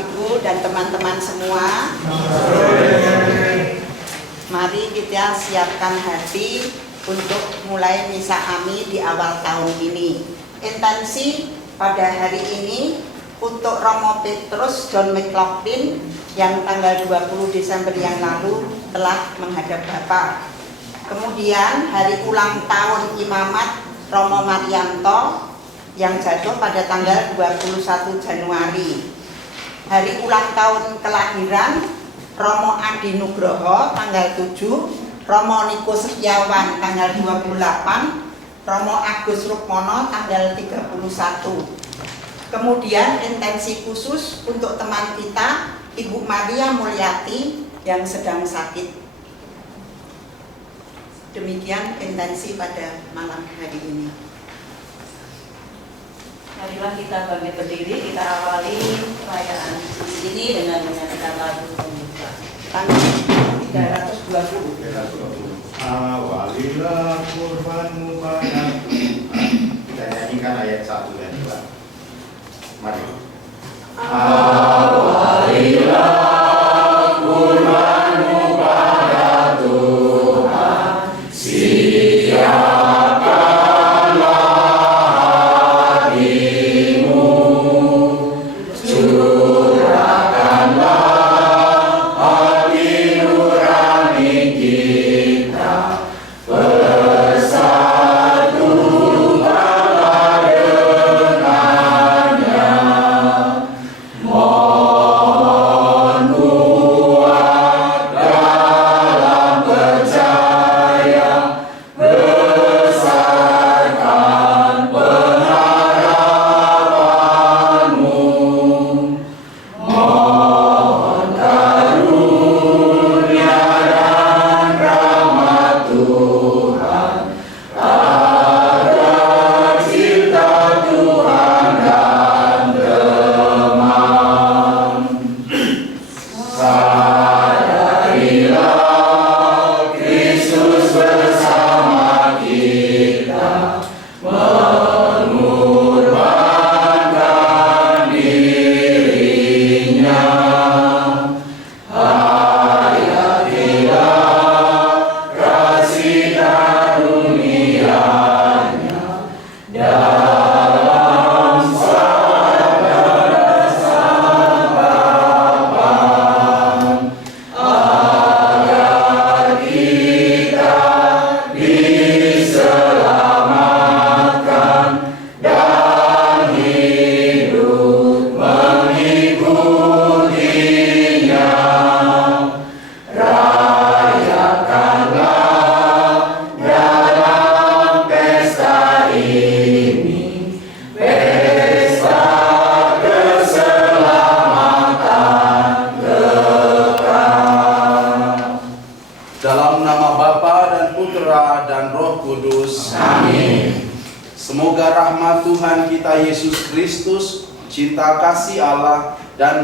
Bapak Ibu dan teman-teman semua. Mari kita siapkan hati untuk mulai misa AMI di awal tahun ini. Intensi pada hari ini untuk Romo Petrus John McLaughlin yang tanggal 20 Desember yang lalu telah menghadap Bapa. Kemudian hari ulang tahun Imamat Romo Marianto yang jatuh pada tanggal 21 Januari. Hari ulang tahun kelahiran Romo Adi Nugroho tanggal 7, Romo Niko Setiawan tanggal 28, Romo Agus Rukmono tanggal 31. Kemudian intensi khusus untuk teman kita Ibu Maria Mulyati yang sedang sakit. Demikian intensi pada malam hari ini. Marilah kita bangkit berdiri, kita awali perayaan ini dengan menyanyikan lagu pembuka. Tanggal 320. Awalilah kurbanmu pada Tuhan. Kita nyanyikan ayat 1 dan 2. Mari. Awalilah kurbanmu pada Tuhan.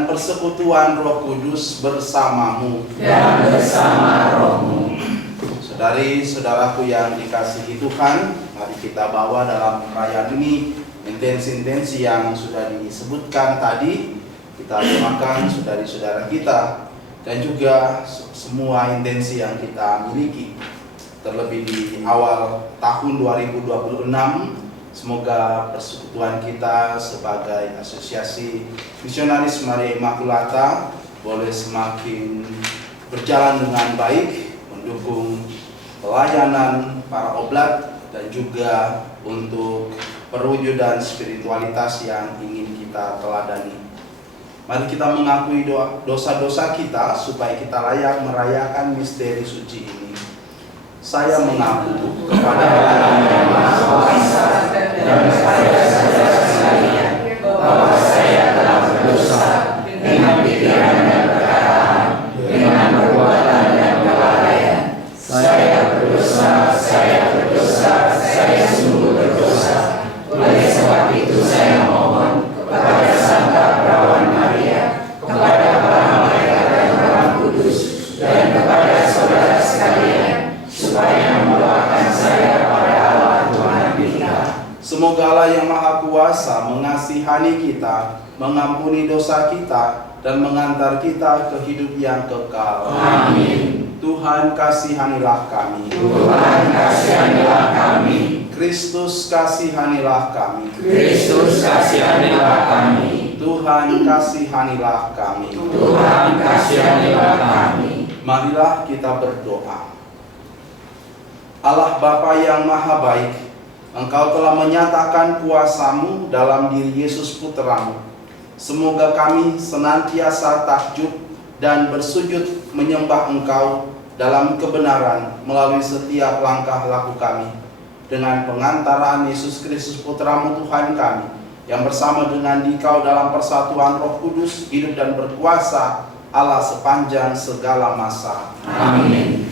Persekutuan Roh Kudus bersamamu dan bersama rohmu. Saudari-saudaraku yang dikasihi Tuhan, mari kita bawa dalam perayaan ini intensi-intensi yang sudah disebutkan tadi. Kita doakan saudari-saudara kita dan juga semua intensi yang kita miliki. Terlebih di awal tahun 2026, semoga persekutuan kita sebagai Asosiasi Misionaris Maria Immaculata boleh semakin berjalan dengan baik, mendukung pelayanan para oblat dan juga untuk perwujudan spiritualitas yang ingin kita teladani. Mari kita mengakui dosa-dosa kita supaya kita layak merayakan misteri suci ini. Saya mengaku kepada Allah yang Maha Kuasa dan kepada saudara sekalian bahwa saya telah berdosa dengan pikiran dan perkataan, dengan perbuatan dan kelalaian. Saya berdosa, saya sungguh berdosa. Oleh sebab itu saya mohon kepada Santa Perawan Maria, kepada para malaikat dan Roh Kudus, dan kepada saudara sekalian, supaya mendoakan saya pada Allah Tuhan kita. Semoga Allah yang Maha Kuasa mengasihani kita, mengampuni dosa kita, dan mengantar kita ke hidup yang kekal. Amin. Tuhan kasihanilah kami. Tuhan kasihanilah kami. Kristus kasihanilah kami. Kristus kasihanilah kami. Tuhan kasihanilah kami. Tuhan kasihanilah kami. Marilah kita berdoa. Allah Bapa yang Maha Baik, Engkau telah menyatakan kuasa-Mu dalam diri Yesus Putra-Mu. Semoga kami senantiasa takjub dan bersujud menyembah Engkau dalam kebenaran melalui setiap langkah laku kami. Dengan pengantaraan Yesus Kristus Putra-Mu Tuhan kami, yang bersama dengan Dikau dalam persatuan Roh Kudus, hidup dan berkuasa Allah sepanjang segala masa. Amin.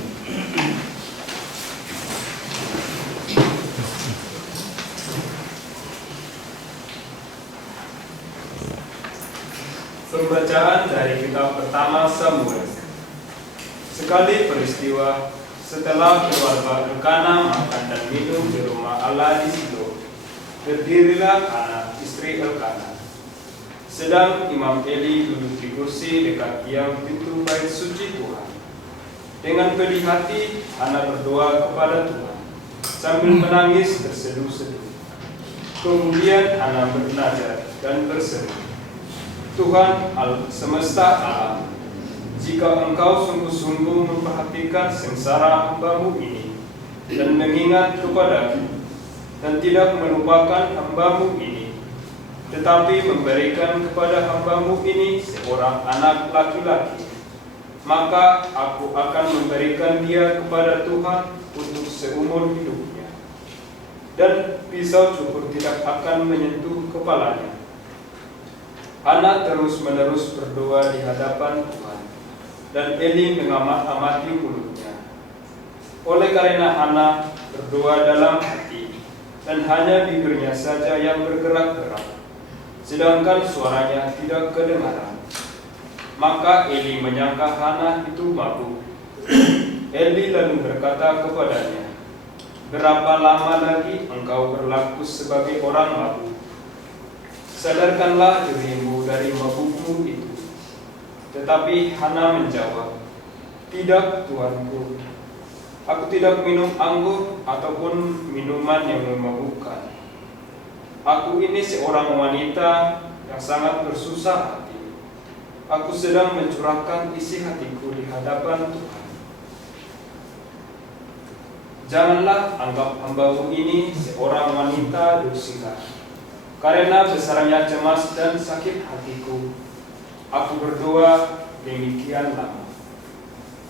Pembacaan dari kitab pertama Samuel. Sekali peristiwa, setelah keluarga Elkana makan dan minum di rumah Allah di Silo, berdirilah Hana istri Elkana. Sedang Imam Eli duduk di kursi dekat tiang pintu bait suci Tuhan. Dengan pedih hati, Hana berdoa kepada Tuhan sambil menangis terseduh-seduh. Kemudian Hana bernazar dan berseru, Tuhan semesta alam, jika Engkau sungguh-sungguh memperhatikan sengsara hamba-Mu ini dan mengingat kepadaku dan tidak melupakan hamba-Mu ini, tetapi memberikan kepada hamba-Mu ini seorang anak laki-laki, maka aku akan memberikan dia kepada Tuhan untuk seumur hidupnya, dan pisau cukur tidak akan menyentuh kepalanya. Hana terus-menerus berdoa di hadapan Tuhan, dan Eli mengamati mulutnya. Oleh karena Hana berdoa dalam hati, dan hanya bibirnya saja yang bergerak-gerak, sedangkan suaranya tidak kedengaran, maka Eli menyangka Hana itu mabuk. Eli lalu berkata kepadanya, berapa lama lagi engkau berlaku sebagai orang mabuk? Sadarkanlah dirimu dari mabukmu itu. Tetapi Hana menjawab, tidak Tuanku, aku tidak minum anggur ataupun minuman yang memabukkan. Aku ini seorang wanita yang sangat bersusah hati. Aku sedang mencurahkan isi hatiku di hadapan Tuhan. Janganlah anggap hamba-Mu ini seorang wanita dursila. Karena besarnya cemas dan sakit hatiku, aku berdoa demikian lama.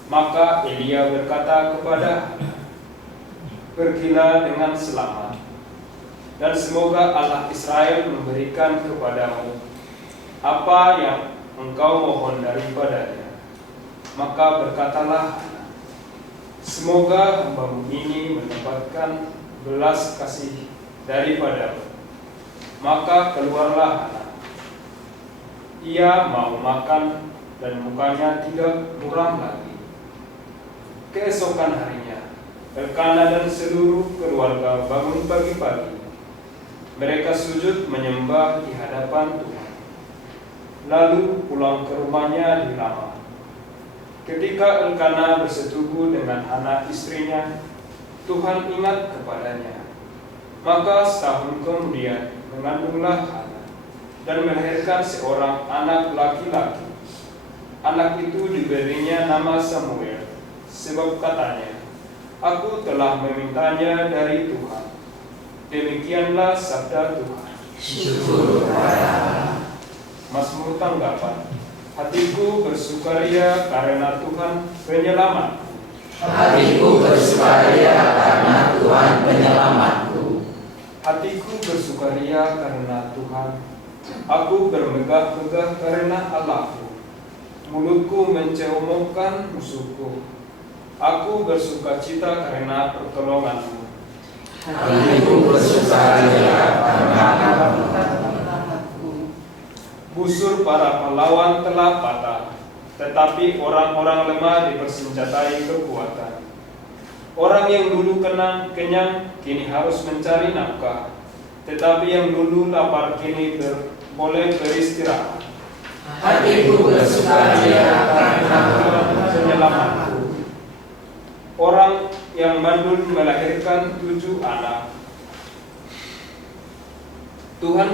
Maka Elia berkata kepada Hana, pergilah dengan selamat, dan semoga Allah Israel memberikan kepadamu apa yang engkau mohon daripadanya. Maka berkatalah Hana, semoga hamba-Mu ini mendapatkan belas kasih daripadamu. Maka keluarlah Hana. Ia mau makan dan mukanya tidak muram lagi. Keesokan harinya, Elkana dan seluruh keluarga bangun pagi-pagi. Mereka sujud menyembah di hadapan Tuhan. Lalu pulang ke rumahnya di Rama. Ketika Elkana bersetubuh dengan Hana istrinya, Tuhan ingat kepadanya. Maka setahun kemudian mengandunglah Hana dan melahirkan seorang anak laki-laki. Anak itu diberinya nama Samuel, sebab katanya, aku telah memintanya dari Tuhan. Demikianlah sabda Tuhan. Syukur kepada Allah. Mazmur tanggapan. Hatiku bersukaria karena Tuhan penyelamatku. Hatiku bersukaria karena Tuhan penyelamatku. Hatiku bersukaria karena Tuhan. Aku bermegah-megah karena Allahku. Mulutku mencemoohkan musuhku. Aku bersukacita karena pertolongan-Mu. Hatiku bersukaria karena Busur para pahlawan telah patah, tetapi orang-orang lemah dipersenjatai kekuatan. Orang yang dulu kenyang kini harus mencari nafkah, tetapi yang dulu lapar kini boleh beristirahat. hatiku bersukaria karena Tuhan penyelamatku. Orang yang mandul melahirkan 7 anak. Tuhan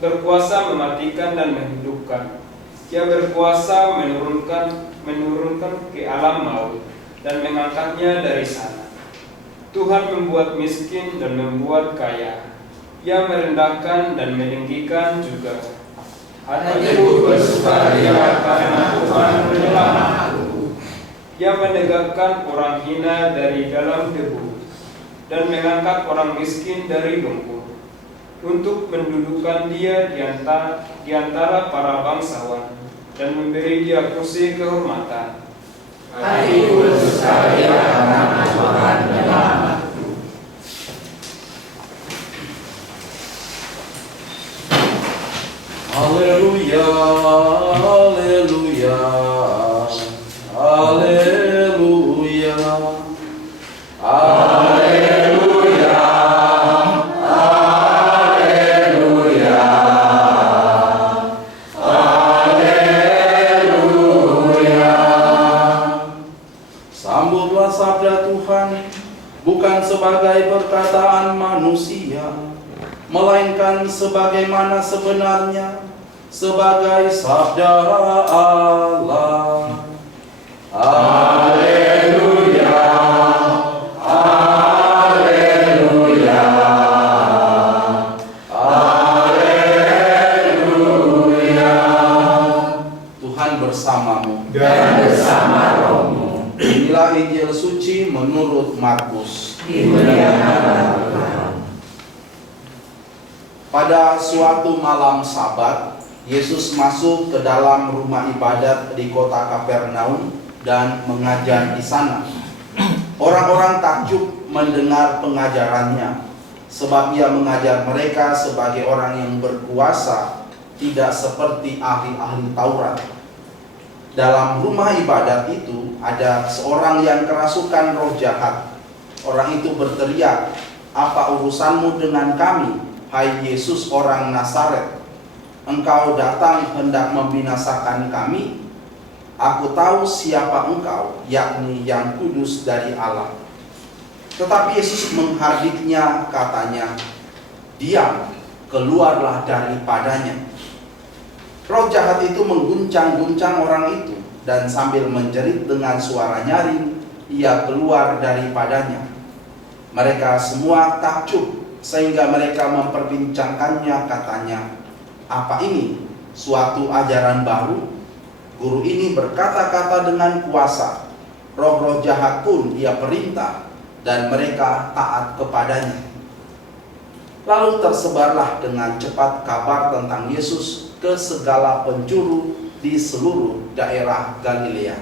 berkuasa mematikan dan menghidupkan. Ia berkuasa menurunkan ke alam maut dan mengangkatnya dari sana. Tuhan membuat miskin dan membuat kaya. Ia merendahkan dan meninggikan juga. hatiku bersukaria karena Tuhan penyelamatku. Ia menegakkan orang hina dari dalam debu dan mengangkat orang miskin dari lumpur, untuk mendudukkan dia di antara para bangsawan dan memberi dia kursi kehormatan. Hatiku bersukaria karena Tuhan penyelamatku. Haleluya, haleluya, haleluya, haleluya, haleluya, haleluya. Sambutlah sabda Tuhan, bukan sebagai perkataan manusia, melainkan sebagaimana sebenarnya, sebagai sabda Allah. Haleluya, haleluya, haleluya. Tuhan bersamamu Dan bersama rohmu. Inilah Injil suci menurut Markus. Dimuliakanlah Tuhan. Pada suatu malam Sabat, Yesus masuk ke dalam rumah ibadat di kota Kapernaum dan mengajar di sana. Orang-orang takjub mendengar pengajarannya, sebab ia mengajar mereka sebagai orang yang berkuasa, tidak seperti ahli-ahli Taurat. Dalam rumah ibadat itu ada seorang yang kerasukan roh jahat. Orang itu berteriak, "Apa urusanmu dengan kami, hai Yesus orang Nazaret? Engkau datang hendak membinasakan kami? Aku tahu siapa engkau, yakni yang kudus dari Allah." Tetapi Yesus menghardiknya, katanya, "Diam, keluarlah daripadanya." Roh jahat itu mengguncang-guncang orang itu, dan sambil menjerit dengan suara nyaring, ia keluar daripadanya. Mereka semua takjub, sehingga mereka memperbincangkannya, katanya, "Apa ini? Suatu ajaran baru? Guru ini berkata-kata dengan kuasa. Roh-roh jahat pun ia perintah, dan mereka taat kepadanya." Lalu tersebarlah dengan cepat kabar tentang Yesus ke segala penjuru di seluruh daerah Galilea.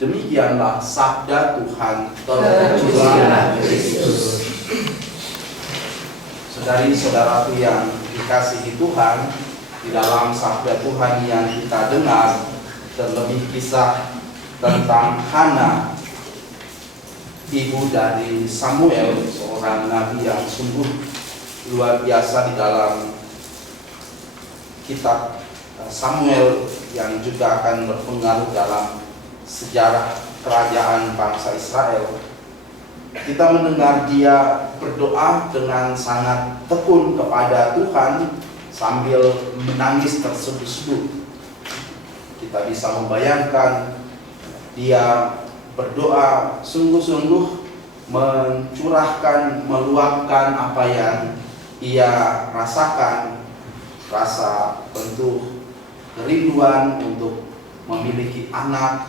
Demikianlah sabda Tuhan. Terpujilah Kristus. Saudari-saudaraku yang dikasihi Tuhan, di dalam sabda Tuhan yang kita dengar, terlebih kisah tentang Hana, ibu dari Samuel, seorang nabi yang sungguh luar biasa di dalam kitab Samuel, yang juga akan berpengaruh dalam sejarah kerajaan bangsa Israel. Kita mendengar dia berdoa dengan sangat tekun kepada Tuhan sambil menangis terseduh-seduh. Kita bisa membayangkan dia berdoa sungguh-sungguh, mencurahkan, meluapkan apa yang ia rasakan, rasa tentu kerinduan untuk memiliki anak,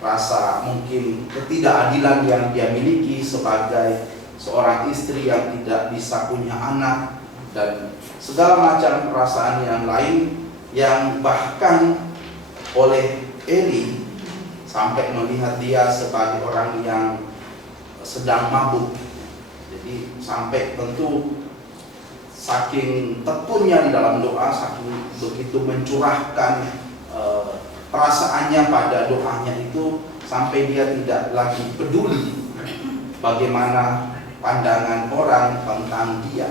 rasa mungkin ketidakadilan yang dia miliki sebagai seorang istri yang tidak bisa punya anak, dan segala macam perasaan yang lain yang bahkan oleh Eli sampai melihat dia sebagai orang yang sedang mabuk. Jadi sampai tentu saking tekunnya di dalam doa, saking begitu mencurahkan perasaannya pada doanya itu, sampai dia tidak lagi peduli bagaimana pandangan orang tentang dia.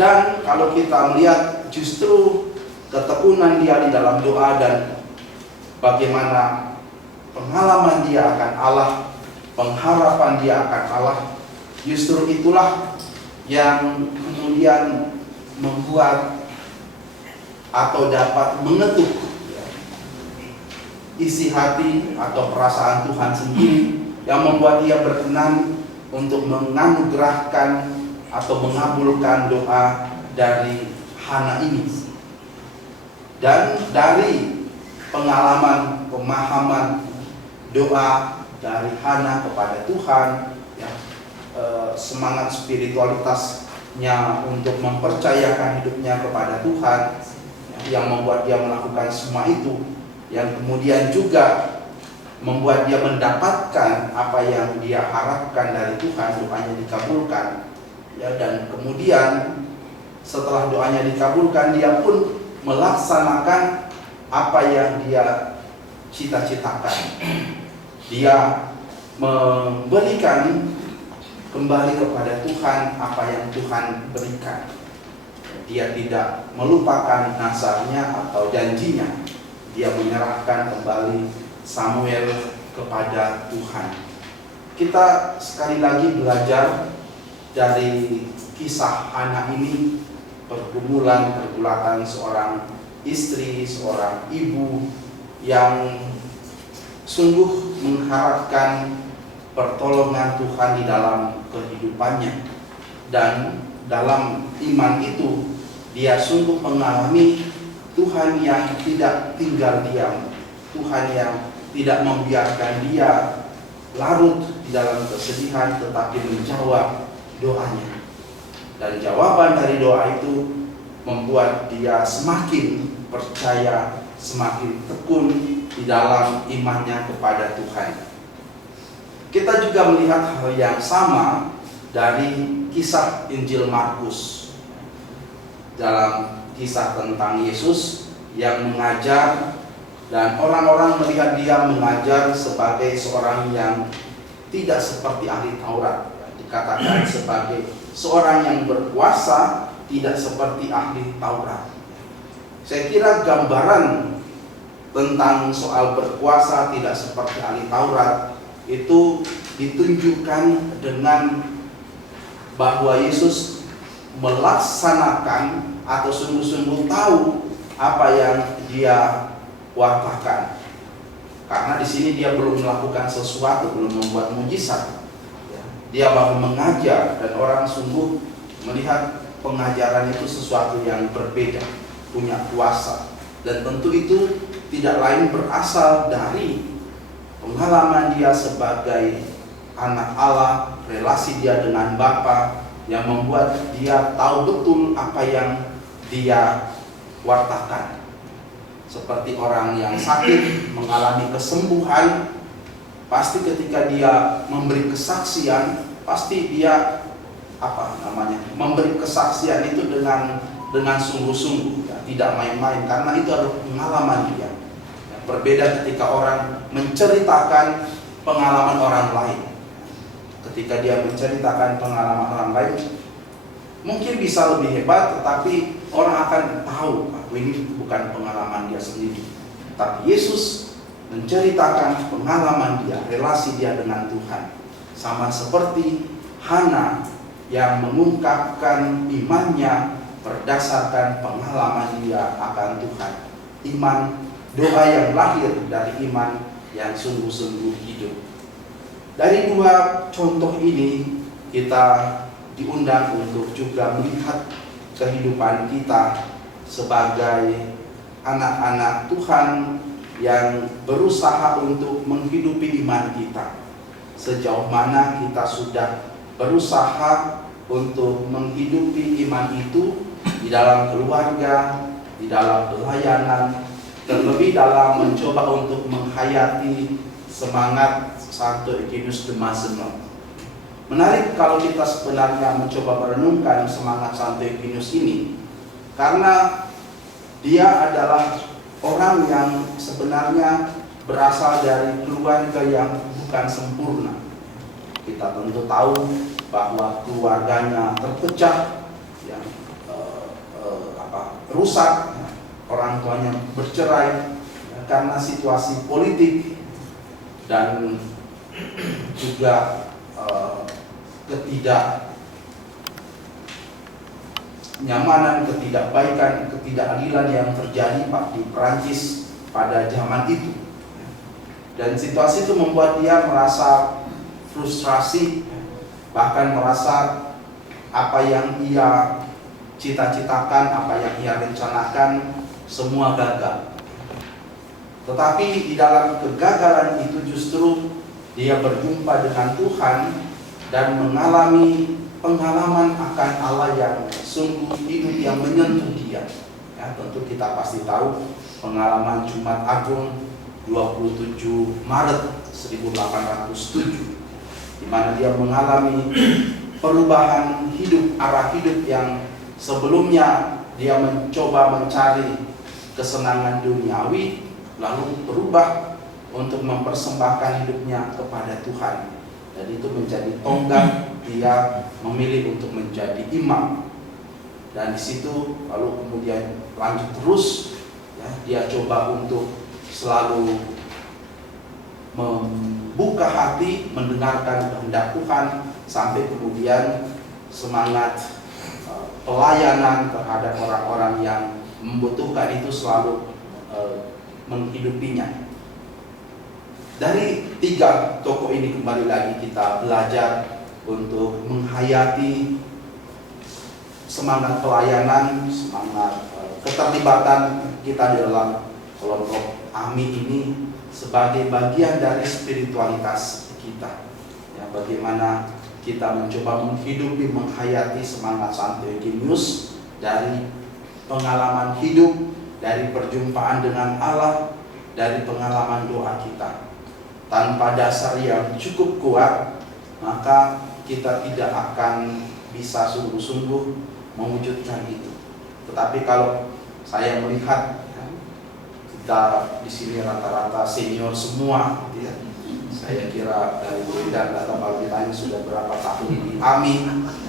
Dan kalau kita melihat justru ketekunan dia di dalam doa dan bagaimana pengalaman dia akan Allah, pengharapan dia akan Allah, justru itulah yang kemudian membuat atau dapat mengetuk isi hati atau perasaan Tuhan sendiri, yang membuat dia berkenan untuk menganugerahkan atau mengabulkan doa dari Hana ini. Dan dari pengalaman, pemahaman doa dari Hana kepada Tuhan, ya, semangat spiritualitasnya untuk mempercayakan hidupnya kepada Tuhan, ya, yang membuat dia melakukan semua itu, yang kemudian juga membuat dia mendapatkan apa yang dia harapkan dari Tuhan, doanya dikabulkan. Ya, dan kemudian setelah doanya dikabulkan, dia pun melaksanakan apa yang dia cita-citakan. Dia memberikan kembali kepada Tuhan apa yang Tuhan berikan. Dia tidak melupakan nazarnya atau janjinya. Dia menyerahkan kembali Samuel kepada Tuhan. Kita sekali lagi belajar dari kisah Hana ini, pergulatan seorang istri, seorang ibu yang sungguh mengharapkan pertolongan Tuhan di dalam kehidupannya. Dan dalam iman itu dia sungguh mengalami Tuhan yang tidak tinggal diam, Tuhan yang tidak membiarkan dia larut di dalam kesedihan, tetapi menjawab doanya. Dan jawaban dari doa itu membuat dia semakin percaya, semakin tekun di dalam imannya kepada Tuhan. Kita juga melihat hal yang sama dari kisah Injil Markus. Dalam kisah tentang Yesus yang mengajar, dan orang-orang melihat dia mengajar sebagai seorang yang tidak seperti ahli Taurat, dikatakan sebagai seorang yang berkuasa, tidak seperti ahli Taurat. Saya kira gambaran tentang soal berkuasa tidak seperti ahli Taurat itu ditunjukkan dengan bahwa Yesus melaksanakan atau sungguh-sungguh tahu apa yang dia wartakan. Karena di sini dia belum melakukan sesuatu, belum membuat mujizat. Dia baru mengajar, dan orang sungguh melihat pengajaran itu sesuatu yang berbeda, punya kuasa. Dan tentu itu tidak lain berasal dari pengalaman dia sebagai anak Allah, relasi dia dengan Bapa, yang membuat dia tahu betul apa yang dia wartakan. Seperti orang yang sakit mengalami kesembuhan, pasti ketika dia memberi kesaksian, pasti dia memberi kesaksian itu dengan sungguh-sungguh, ya, tidak main-main, karena itu adalah pengalaman dia. Ya, berbeda ketika orang menceritakan pengalaman orang lain. Ketika dia menceritakan pengalaman orang lain, mungkin bisa lebih hebat, tetapi orang akan tahu ini bukan pengalaman dia sendiri. Tapi Yesus menceritakan pengalaman dia, relasi dia dengan Tuhan. Sama seperti Hana yang mengungkapkan imannya berdasarkan pengalaman dia akan Tuhan. Iman, doa yang lahir dari iman yang sungguh-sungguh hidup. Dari dua contoh ini kita diundang untuk juga melihat kehidupan kita sebagai anak-anak Tuhan yang berusaha untuk menghidupi iman kita. Sejauh mana kita sudah berusaha untuk menghidupi iman itu di dalam keluarga, di dalam pelayanan, terlebih dalam mencoba untuk menghayati semangat Santo Eugenius de Mazenod. Menarik kalau kita sebenarnya mencoba merenungkan semangat Santo Eugenius ini, karena dia adalah orang yang sebenarnya berasal dari keluarga yang bukan sempurna. Kita tentu tahu bahwa keluarganya terpecah, ya, rusak, orang tuanya bercerai karena situasi politik dan juga ketidaknyamanan, ketidakbaikan, ketidakadilan yang terjadi di Perancis pada zaman itu. Dan situasi itu membuat dia merasa frustrasi, bahkan merasa apa yang ia cita-citakan, apa yang ia rencanakan semua gagal. Tetapi di dalam kegagalan itu justru dia berjumpa dengan Tuhan dan mengalami pengalaman akan Allah yang sungguh hidup, yang menyentuh dia. Ya, tentu kita pasti tahu pengalaman Jumat Agung 27 Maret 1807, di mana dia mengalami perubahan hidup, arah hidup yang sebelumnya dia mencoba mencari kesenangan duniawi, lalu berubah untuk mempersembahkan hidupnya kepada Tuhan. Dan itu menjadi tonggak dia memilih untuk menjadi imam. Dan di situ lalu kemudian lanjut terus, ya, dia coba untuk selalu membuka hati, mendengarkan kehendak Tuhan, sampai kemudian semangat pelayanan terhadap orang-orang yang membutuhkan itu selalu menghidupinya. Dari 3 tokoh ini kembali lagi kita belajar untuk menghayati semangat pelayanan, semangat keterlibatan kita di dalam kelompok AMI ini sebagai bagian dari spiritualitas kita. Ya, bagaimana kita mencoba menghidupi, menghayati semangat Santo Eugenius dari pengalaman hidup, dari perjumpaan dengan Allah, dari pengalaman doa kita. Tanpa dasar yang cukup kuat, maka kita tidak akan bisa sungguh-sungguh mewujudkan itu. Tetapi kalau saya melihat, kita di sini rata-rata senior semua, gitu ya. Saya kira dari Bu Ida atau kalau ditanya sudah berapa tahun di AMI,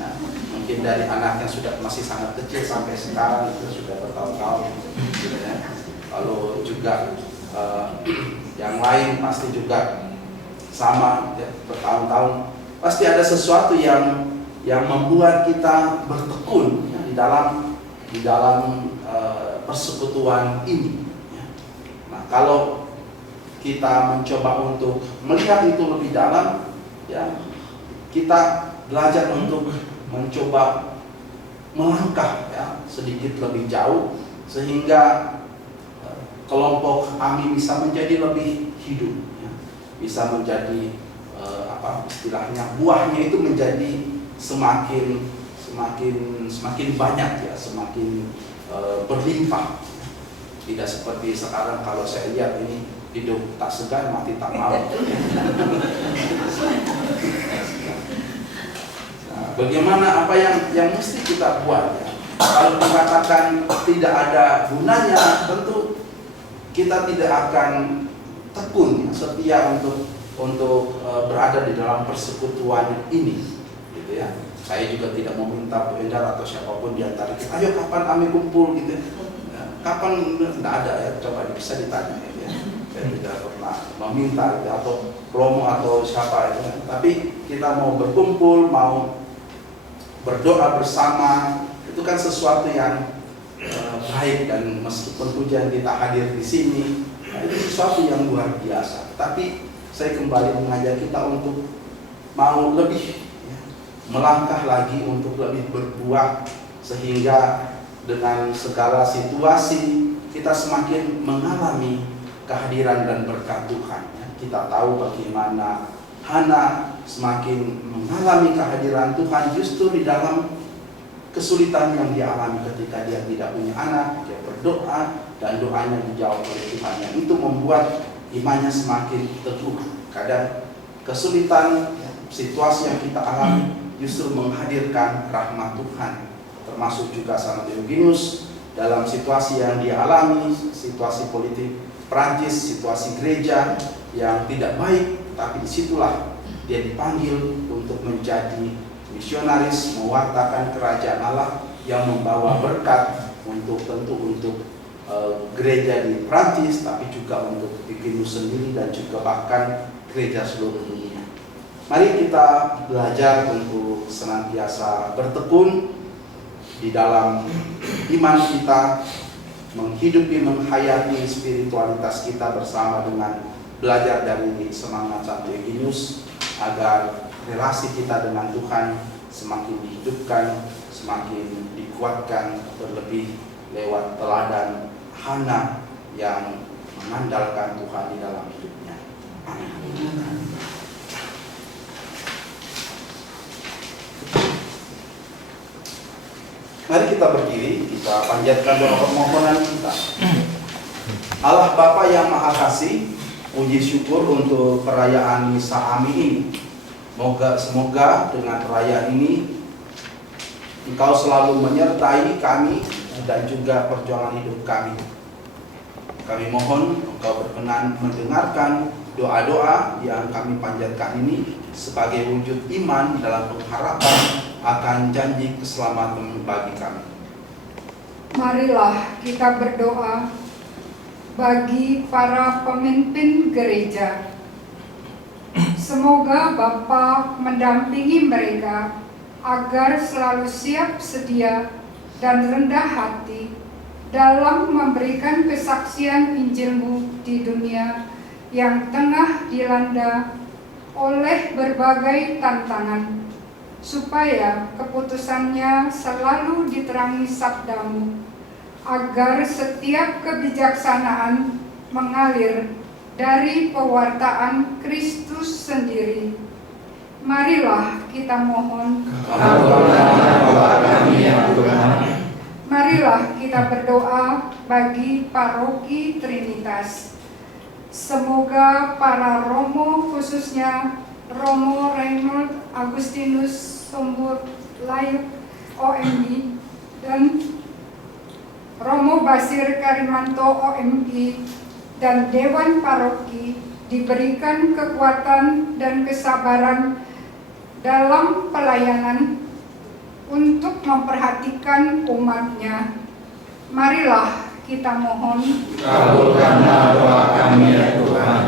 ya, mungkin dari anak yang sudah masih sangat kecil sampai sekarang itu sudah bertahun-tahun, gitu ya. Lalu juga yang lain pasti juga sama, ya, bertahun-tahun. Pasti ada sesuatu yang membuat kita bertekun, ya, di dalam persekutuan ini. Ya. Nah, kalau kita mencoba untuk melihat itu lebih dalam, ya, kita belajar untuk mencoba melangkah, ya, sedikit lebih jauh sehingga kelompok AMI bisa menjadi lebih hidup, ya, bisa menjadi istilahnya buahnya itu menjadi semakin banyak, ya, semakin berlimpah. Tidak seperti sekarang kalau saya lihat ini hidup tak segan mati tak mau. Nah, bagaimana apa yang mesti kita buat, ya? Kalau dikatakan tidak ada gunanya, tentu kita tidak akan tekun, setia untuk berada di dalam persekutuan ini, gitu ya. Saya juga tidak meminta Bu Endar atau siapapun di antara kita, ayo kapan kami kumpul, gitu ya. Kapan, tidak ada, ya, coba bisa ditanya, gitu ya. Saya tidak pernah meminta, gitu, atau promo atau siapa itu, tapi kita mau berkumpul, mau berdoa bersama, itu kan sesuatu yang baik, dan meskipun hujan kita hadir di sini, nah, itu sesuatu yang luar biasa. Tapi saya kembali mengajak kita untuk mau lebih, ya, melangkah lagi untuk lebih berbuah, sehingga dengan segala situasi kita semakin mengalami kehadiran dan berkat Tuhan. Ya. Kita tahu bagaimana Hana semakin mengalami kehadiran Tuhan justru di dalam kesulitan yang dia alami ketika dia tidak punya anak. Dia berdoa dan doanya dijawab oleh Tuhan, yang itu membuat imannya semakin teguh. Kadang kesulitan, ya, situasi yang kita alami justru menghadirkan rahmat Tuhan. Termasuk juga Santo Eugenius dalam situasi yang dia alami, situasi politik Prancis, situasi gereja yang tidak baik, tapi disitulah dia dipanggil untuk menjadi misionaris, mewartakan kerajaan Allah yang membawa berkat untuk gereja di Prancis, tapi juga untuk di Kinus sendiri dan juga bahkan gereja seluruh dunia. Mari kita belajar untuk senantiasa bertekun di dalam iman kita, menghidupi, menghayati spiritualitas kita bersama dengan belajar dari semangat Santo Eugenius, agar relasi kita dengan Tuhan semakin dihidupkan, semakin dikuatkan, terlebih lewat teladan Hana yang mengandalkan Tuhan di dalam hidupnya. Amin. Mari kita berdiri, kita panjatkan doa permohonan kita. Allah Bapa yang Maha Kasih, puji syukur untuk perayaan Misa Ami ini. Semoga dengan perayaan ini Engkau selalu menyertai kami dan juga perjuangan hidup kami. Kami mohon Engkau berkenan mendengarkan doa-doa yang kami panjatkan ini sebagai wujud iman dalam pengharapan akan janji keselamatan bagi kami. Marilah kita berdoa bagi para pemimpin gereja. Semoga Bapa mendampingi mereka agar selalu siap sedia dan rendah hati dalam memberikan kesaksian Injil-Mu di dunia yang tengah dilanda oleh berbagai tantangan, supaya keputusannya selalu diterangi sabda-Mu, agar setiap kebijaksanaan mengalir dari pewartaan Kristus sendiri. Marilah kita mohon. Ampunilah doa kami ya Tuhan. Marilah kita berdoa bagi paroki Trinitas. Semoga para romo, khususnya Romo Reynold Agustinus Sombur Layuk OMI dan Romo Basir Karimanto OMI dan Dewan Paroki diberikan kekuatan dan kesabaran dalam pelayanan untuk memperhatikan umatnya. Marilah kita mohon. Kabulkanlah doa kami ya Tuhan.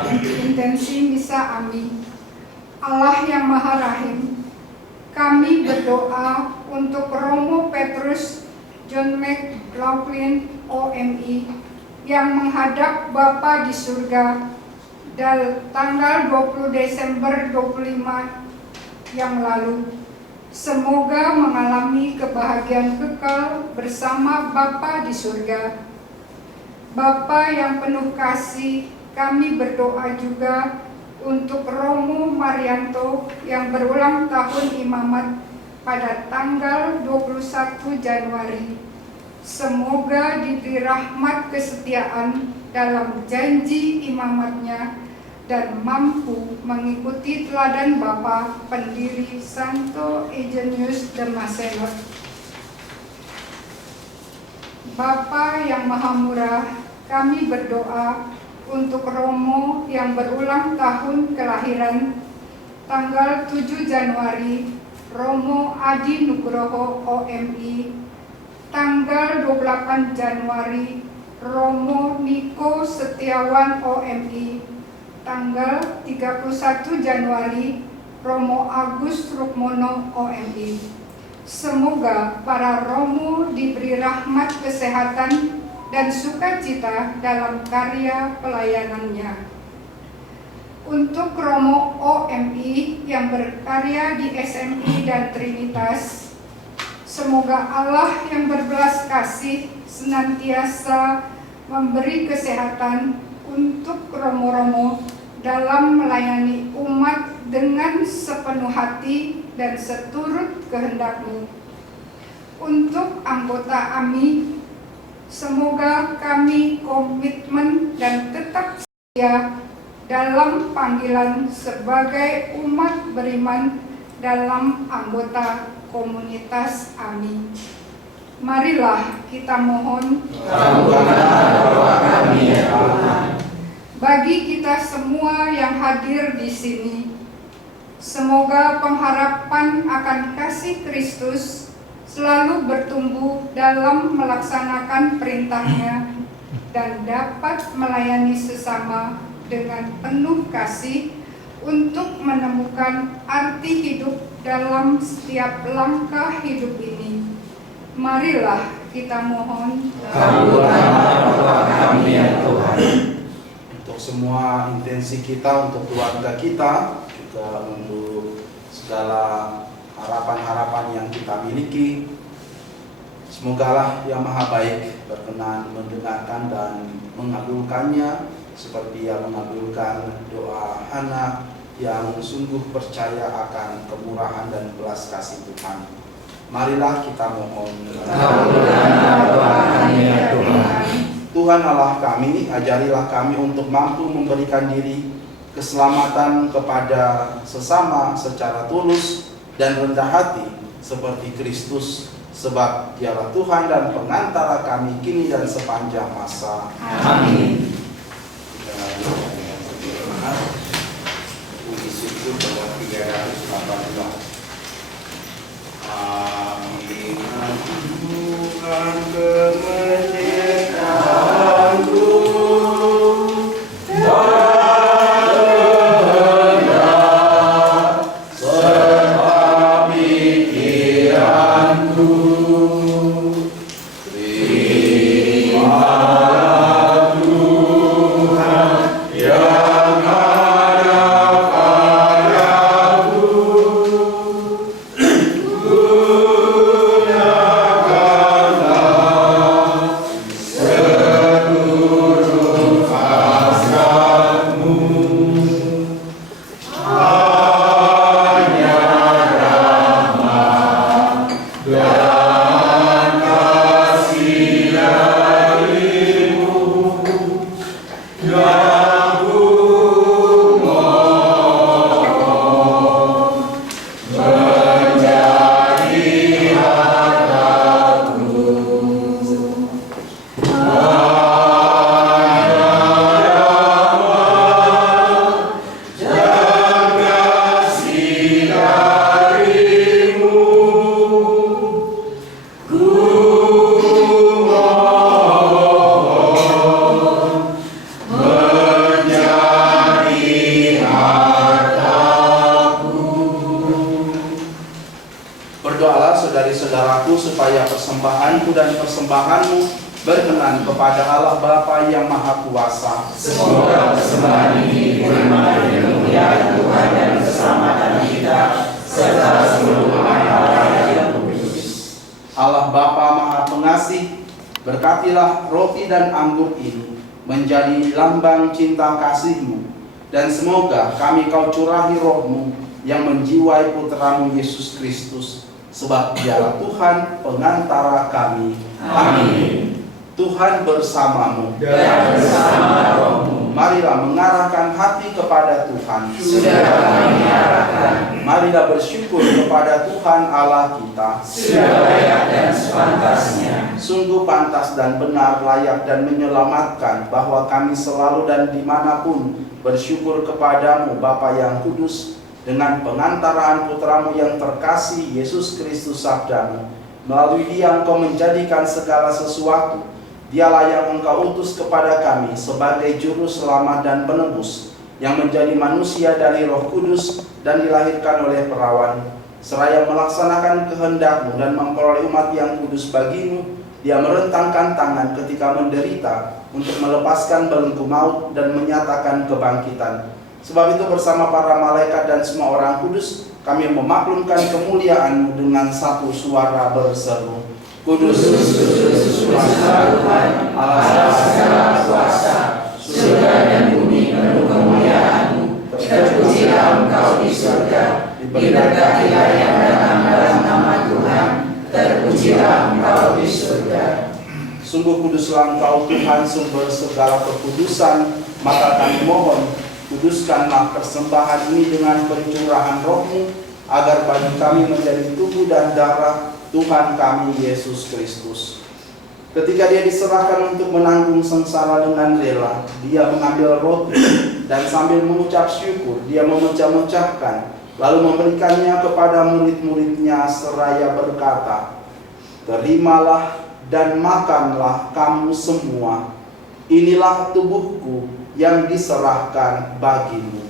Intensi Misa Ami. Allah yang Maha Rahim, kami berdoa untuk Romo Petrus John McLaughlin OMI yang menghadap Bapa di surga tanggal 20 Desember 25 yang lalu. Semoga mengalami kebahagiaan kekal bersama Bapa di surga. Bapa yang penuh kasih, kami berdoa juga untuk Romo Marianto yang berulang tahun imamat pada tanggal 21 Januari. Semoga diberi rahmat kesetiaan dalam janji imamatnya dan mampu mengikuti teladan Bapa pendiri Santo Eugenius de Macenod. Bapa yang Maha Murah, kami berdoa untuk Romo yang berulang tahun kelahiran tanggal 7 Januari, Romo Adi Nugroho OMI, tanggal 28 Januari, Romo Niko Setiawan OMI, tanggal 31 Januari, Romo Agus Rukmono OMI. Semoga para Romo diberi rahmat kesehatan dan sukacita dalam karya pelayanannya. Untuk Romo OMI yang berkarya di SMI dan Trinitas, semoga Allah yang berbelas kasih senantiasa memberi kesehatan untuk romo-romo dalam melayani umat dengan sepenuh hati dan seturut kehendak-Mu. Untuk anggota AMI, semoga kami komitmen dan tetap setia dalam panggilan sebagai umat beriman dalam anggota komunitas AMI. Marilah kita mohon. Kabulkanlah doa kami ya Tuhan. Bagi kita semua yang hadir di sini, semoga pengharapan akan kasih Kristus selalu bertumbuh dalam melaksanakan perintahnya, dan dapat melayani sesama dengan penuh kasih untuk menemukan arti hidup dalam setiap langkah hidup ini. Marilah kita mohon. Kabulkanlah doa kami ya Tuhan. Untuk semua intensi kita, untuk keluarga kita, juga untuk segala harapan-harapan yang kita miliki, semogalah Yang Maha Baik berkenan mendengarkan dan mengabulkannya, seperti yang mengabulkan doa Hana yang sungguh percaya akan kemurahan dan belas kasih Tuhan. Marilah kita mohon. Kabulkanlah doa kami ya Tuhan. Tuhan Allah kami, ajarilah kami untuk mampu memberikan diri keselamatan kepada sesama secara tulus dan rendah hati seperti Kristus, sebab Dialah Tuhan dan pengantara kami kini dan sepanjang masa. Amin. Puji syukur bahwa 318. Amin. Tuhan kemenciptaanku, serta pikiranku, terimalah Tuhan yang ada padaku. Gunakanlah seluruh hasratmu, hanya rahmat dan kasih darimu yang ku mohon menjadi hartaku. Hanya rahmat dan kasih darimu ku mohon menjadi hartaku. Berdoalah saudari-saudaraku supaya persembahanku dan persembahanmu berkenan kepada Allah Bapa yang Maha Kuasa. Semoga persembahan ini diterima dengan kemuliaan Tuhan dan keselamatan kita serta seluruh anak-anak yang kudus. Allah Bapa Maha Pengasih, berkatilah roti dan anggur ini menjadi lambang cinta kasih-Mu, dan semoga kami Kau curahi roh-Mu yang menjiwai putramu Yesus Kristus, sebab Dialah Tuhan pengantara kami. Amin. Tuhan bersamamu. Dan bersama rohmu. Marilah mengarahkan hati kepada Tuhan. Sudah kami arahkan. Marilah bersyukur kepada Tuhan Allah kita. Sudah layak dan sepantasnya. Sungguh pantas dan benar, layak dan menyelamatkan, bahwa kami selalu dan dimanapun bersyukur kepadamu Bapa yang kudus, dengan pengantaraan putramu yang terkasih Yesus Kristus sabdamu. Melalui Dia Engkau menjadikan segala sesuatu. Dialah yang Engkau utus kepada kami sebagai juru selamat dan penebus, yang menjadi manusia dari Roh Kudus dan dilahirkan oleh perawan. Seraya melaksanakan kehendak-Mu dan memperoleh umat yang kudus bagimu, Dia merentangkan tangan ketika menderita untuk melepaskan belenggu maut dan menyatakan kebangkitan. Sebab itu bersama para malaikat dan semua orang kudus, kami memaklumkan kemuliaan-Mu dengan satu suara berseru, Kudus, kudus, kuasa Tuhan, Allah segala kuasa, surga dan bumi penuh kemuliaan-Mu. Terpujilah Engkau di surga, diberkatilah yang datang dalam nama Tuhan, terpujilah Engkau di surga. Sungguh kuduslah Engkau Tuhan, sumber segala kekudusan, maka kami mohon, kuduskanlah persembahan ini dengan pencurahan roh-Mu, agar bagi kami menjadi tubuh dan darah Tuhan kami Yesus Kristus. Ketika Dia diserahkan untuk menanggung sengsara dengan rela, Dia mengambil roti dan sambil mengucap syukur, Dia memecah-mecahkan, lalu memberikannya kepada murid-muridnya seraya berkata, terimalah dan makanlah kamu semua. Inilah tubuhku yang diserahkan bagimu.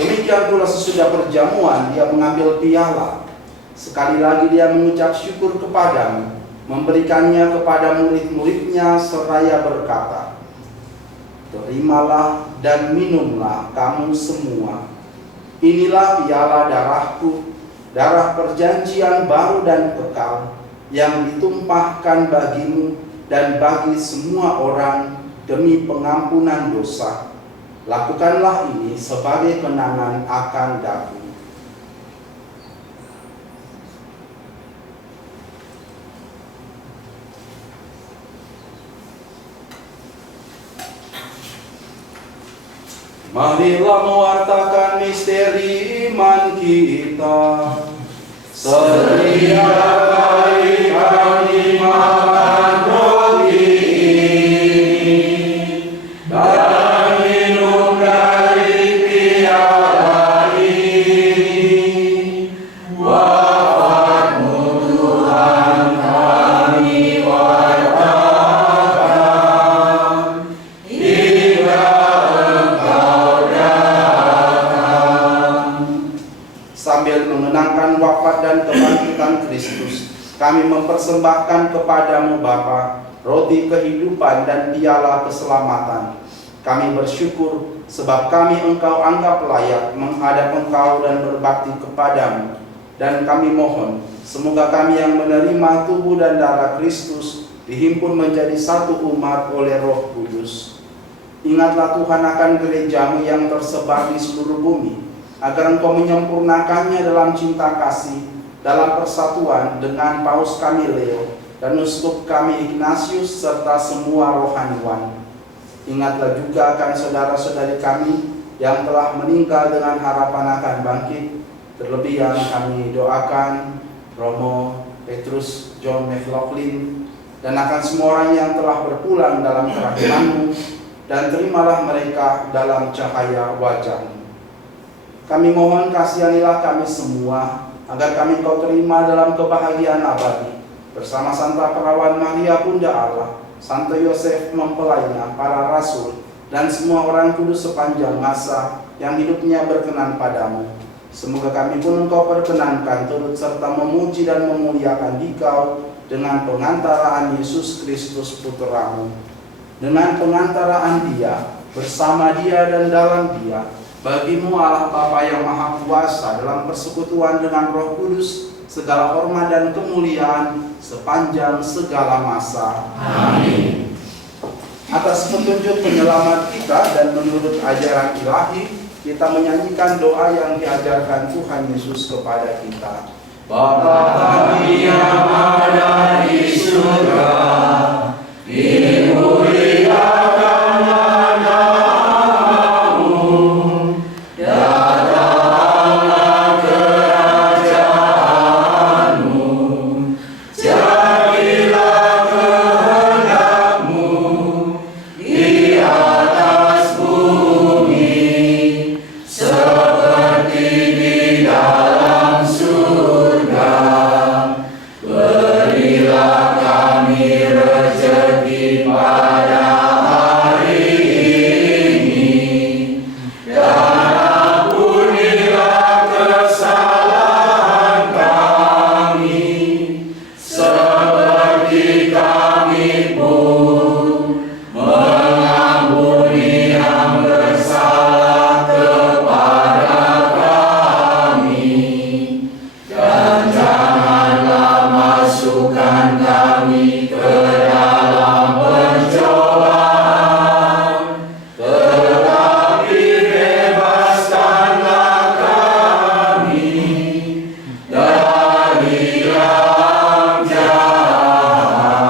Demikian pula sesudah perjamuan dia mengambil piala. Sekali lagi dia mengucap syukur kepadamu, memberikannya kepada murid-muridnya seraya berkata, terimalah dan minumlah kamu semua. Inilah piala darahku, darah perjanjian baru dan kekal, yang ditumpahkan bagimu dan bagi semua orang demi pengampunan dosa. Lakukanlah ini sebagai kenangan akan aku. Marilah mewartakan misteri iman kita. Setiap kali kami makan roti ini dan minum dari piala ini, wafat-Mu Tuhan kami wartakan hingga sambil mengenangkan wafat dan kebangkitan Kristus, kami mempersembahkan kepadamu Bapa, roti kehidupan dan piala keselamatan. Kami bersyukur sebab kami Engkau anggap layak menghadap Engkau dan berbakti kepadamu. Dan kami mohon, semoga kami yang menerima tubuh dan darah Kristus dihimpun menjadi satu umat oleh Roh Kudus. Ingatlah Tuhan akan gerejamu yang tersebar di seluruh bumi, agar Engkau menyempurnakannya dalam cinta kasih, dalam persatuan dengan Paus kami Leo dan Uskup kami Ignatius serta semua rohaniwan. Ingatlah juga akan saudara-saudari kami yang telah meninggal dengan harapan akan bangkit, terlebih yang kami doakan Romo Petrus John McLaughlin, dan akan semua orang yang telah berpulang dalam kerahiman-Mu, dan terimalah mereka dalam cahaya wajah-Mu. Kami mohon kasihanilah kami semua, agar kami Kau terima dalam kebahagiaan abadi, bersama Santa Perawan Maria Bunda Allah, Santo Yosef mempelainya, para rasul, dan semua orang kudus sepanjang masa yang hidupnya berkenan padamu. Semoga kami pun Engkau perkenankan turut serta memuji dan memuliakan Dikau dengan pengantaraan Yesus Kristus Putra-Mu. Dengan pengantaraan Dia, bersama Dia dan dalam Dia, bagi-Mu Allah Bapa yang Maha Kuasa dalam persekutuan dengan Roh Kudus, segala hormat dan kemuliaan sepanjang segala masa. Amin. Atas petunjuk penyelamat kita dan menurut ajaran ilahi, kita menyanyikan doa yang diajarkan Tuhan Yesus kepada kita. Bapa kami yang ada di surga, dimuliakan namamu, datanglah kerajaanmu, jadilah kehendak-Mu di atas bumi seperti di dalam surga. Berilah kami rezeki pada hari ini, dan ampunilah kesalahan kami, seperti kami pun mengampuni yang bersalah kepada kami. Dan janganlah masukkan kami ke dalam pencobaan, tetapi bebaskanlah kami dari yang jahat.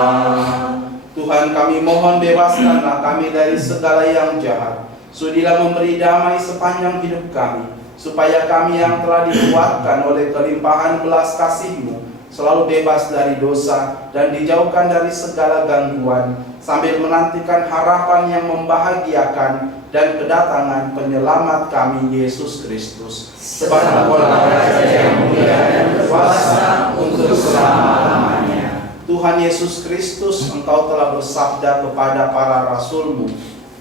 Tuhan, kami mohon bebaskanlah kami dari segala yang jahat. Sudilah memberi damai sepanjang hidup kami, supaya kami yang telah dikuatkan oleh kelimpahan belas kasih-Mu selalu bebas dari dosa dan dijauhkan dari segala gangguan, sambil menantikan harapan yang membahagiakan dan kedatangan penyelamat kami Yesus Kristus. Sebab Engkaulah Raja yang mulia dan berkuasa untuk selama-lamanya. Tuhan Yesus Kristus, Engkau telah bersabda kepada para rasul-Mu,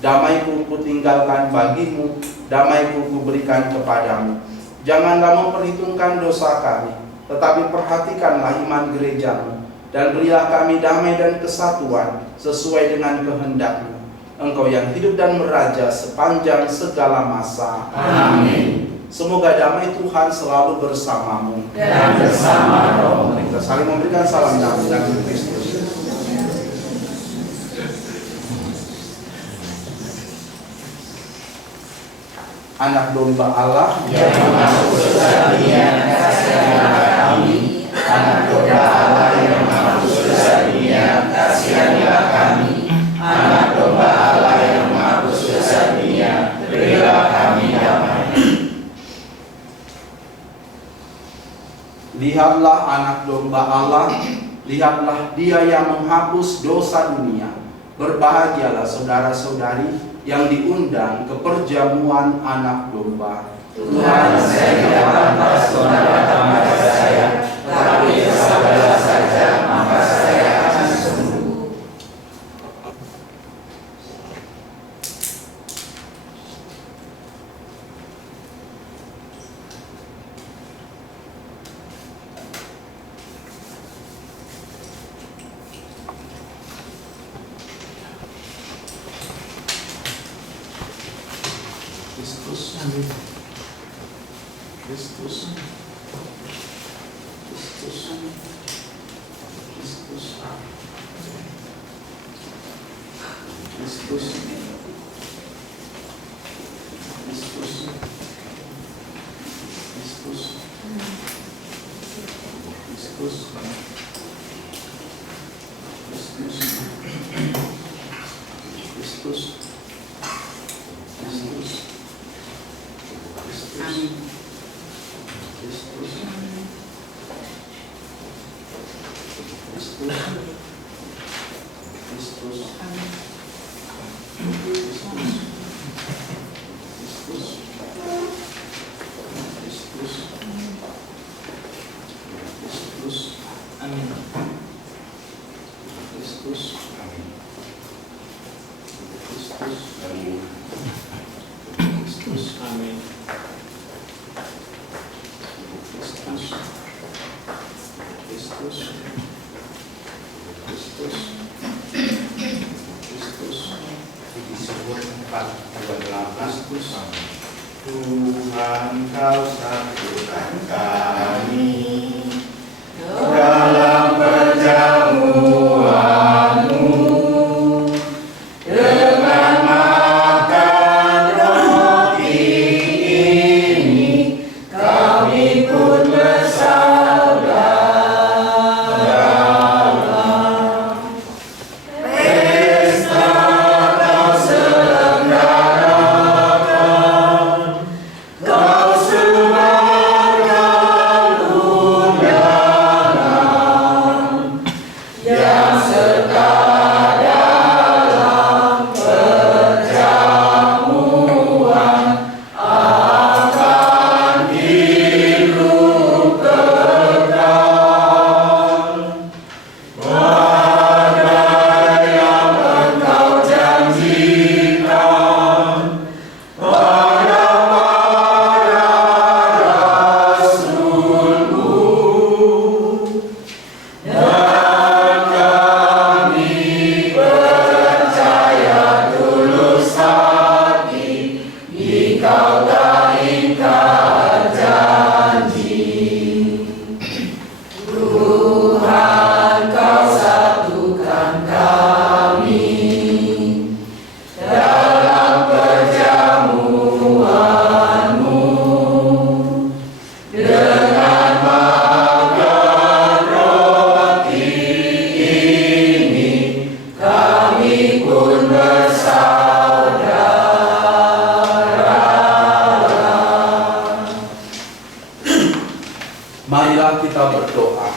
damai-Ku kutinggalkan bagimu, damai-Ku kuberikan kepadamu. Janganlah memperhitungkan dosa kami, tetapi perhatikanlah iman gereja-Mu, dan berilah kami damai dan kesatuan sesuai dengan kehendak-Mu. Engkau yang hidup dan meraja sepanjang segala masa. Amin. Semoga damai Tuhan selalu bersamamu dan bersama rohmu. Kita saling memberikan salam damai dalam Kristus. Anak domba Allah yang masuk surga dunia, kasihanilah kami. Anak domba Allah yang masuk surga dunia, kasihanilah kami. Anak domba Allah yang masuk surga dunia, berilah kami damai. Lihatlah anak domba Allah, lihatlah Dia yang menghapus dosa dunia. Berbahagialah saudara-saudari yang diundang ke perjamuan anak domba. Tuhan, saya tidak pantas Tuhan datang kepada saya, tetapi bersabarlah saja, maka saya akan sembuh. Kristus, Kristus, Kristus, Kristus, Kristus, Kristus, Kristus, Kristus, Kristus, Kristus. Amin. Kristus, Kristus, Kristus, Kristus, Kristus, amin. Kristus, amin. Kristus, amin. Kristus, amin. Kristus, Kristus, Kristus, Kristus, disebut 4:28. Tuhan, Kau satukan kami dalam perjamuan-Mu dengan makan roti ini, kami pun bersaudara. Pesta Kau selenggarakan, Kau sebarkan undangan yang serta dalam perjamuan akan hidup kekal. Badai yang Engkau janjikan pada para rasul-Mu, dan kami percaya tulus hati Engkau tak ingkar janji. Tuhan, Kau satukan kami dalam perjamuan-Mu dengan makan roti ini, kami pun bersaudara. Marilah kita berdoa.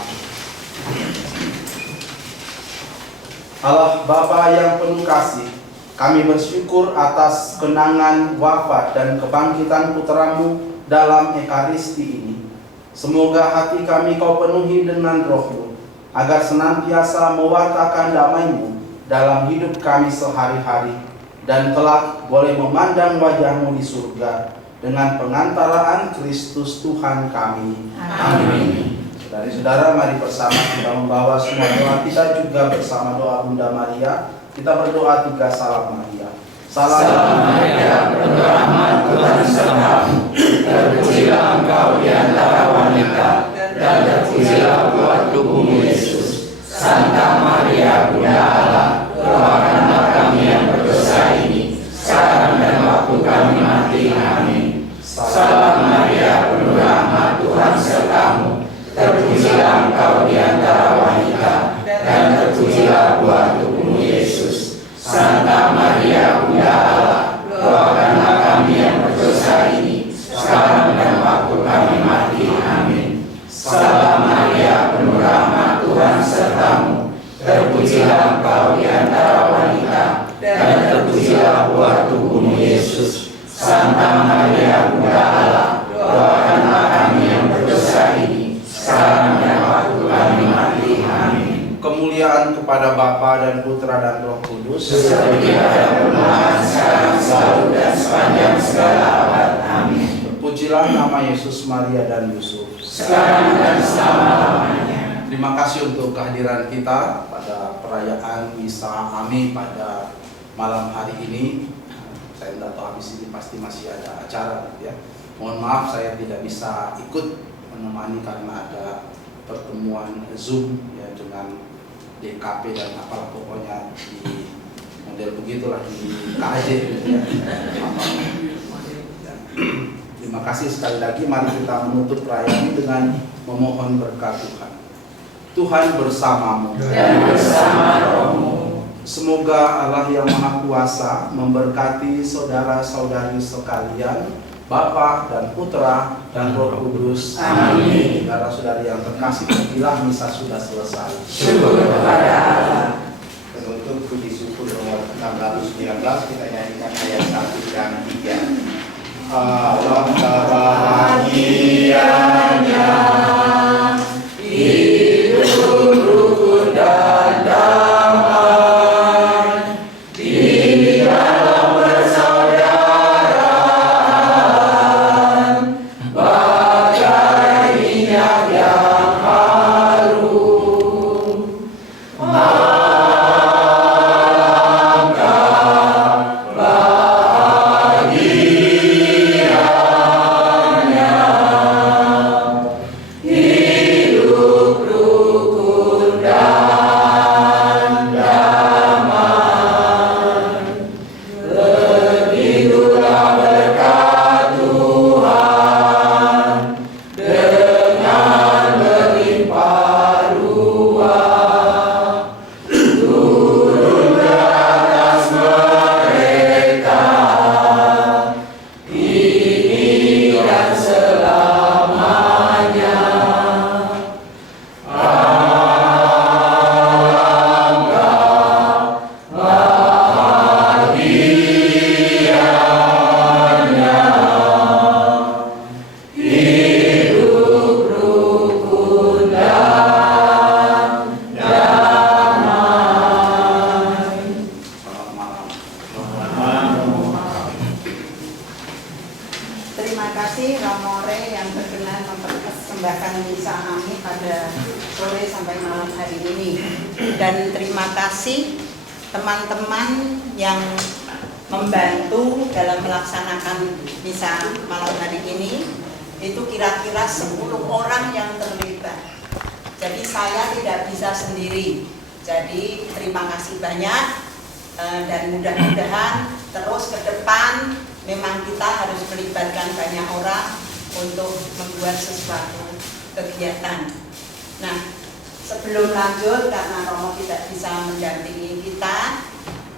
Allah Bapa yang penuh kasih, kami bersyukur atas kenangan wafat dan kebangkitan putra-Mu dalam Ekaristi ini. Semoga hati kami Kau penuhi dengan Roh-Mu, agar senantiasa mewartakan damai-Mu dalam hidup kami sehari-hari, dan kelak boleh memandang wajah-Mu di surga dengan pengantaraan Kristus Tuhan kami. Amin. Saudara-saudara, mari bersama kita membawa semua doa kita juga bersama doa Bunda Maria. Kita berdoa 3 salam Maria. Salam Maria, penuh rahmat, Tuhan sertamu. Terpujilah Engkau di antara wanita, dan terpujilah buah tubuhmu Yesus. Santa Maria, Bunda Allah, doakanlah kami yang berdosa ini, sekarang dan waktu kami mati. Amin. Salam Maria, penuh rahmat, Tuhan sertamu. Terpujilah Engkau di antara wanita, dan terpujilah buah tubuhmu Yesus. Santa Maria, Bunda Allah, doakanlah kami yang berdosa ini, sekarang dan waktu kami mati. Amin. Salam Maria, penuh rahmat, Tuhan sertamu. Terpujilah Engkau di antara wanita, dan terpujilah buah tubuhmu Yesus. Santa Maria, Bunda Allah, doakanlah kami yang berdosa ini, sekarang dan waktu kami mati. Amin. Kemuliaan kepada Bapa dan Putra dan Roh Kudus, seperti pada permulaan, sekarang, selalu, dan sepanjang segala abad. Amin. Terpujilah nama Yesus, Maria, dan Yusuf, sekarang dan selama-lamanya. Terima kasih untuk kehadiran kita pada perayaan Misa Ami pada malam hari ini. Saya tidak tahu habis ini pasti masih ada acara, ya. Mohon maaf saya tidak bisa ikut menemani karena ada pertemuan Zoom ya dengan DKP dan apalah pokoknya di model begitulah di KJ gitu ya. Terima kasih sekali lagi. Mari kita menutup perayaan ini dengan memohon berkat Tuhan. Tuhan bersamamu dan bersama rohmu. Semoga Allah yang Maha Kuasa memberkati saudara-saudari sekalian, Bapa dan Putra dan Roh Kudus. Amin. Saudara-saudari yang terkasih, bila misa sudah selesai. Syukur kepada Allah. Penutup puji syukur nomor 619 kita nyanyikan ayat 1 dan 3. Allah kebahagiaannya hidup rukun dan damai di dalam persaudaraan, bagai minyak yang harum. Alangkah bahagianya hidup rukun dan damai. Begitulah berkat Tuhan dengan berlimpah ruah turun ke atas mereka kini dan selamanya. Alangkah bahagianya hidup rukun dan damai. Selamat malam. Terima kasih Ramore yang berkenan mempersembahkan Misa Ami pada sore sampai malam hari ini. Dan terima kasih teman-teman yang membantu dalam melaksanakan Misa malam hari ini. Itu kira-kira 10 orang yang terlibat. Jadi saya tidak bisa sendiri. Jadi terima kasih banyak dan mudah-mudahan terus ke depan memang kita harus melibatkan banyak orang untuk membuat sesuatu kegiatan. Nah, sebelum lanjut karena Romo tidak bisa mendampingi kita,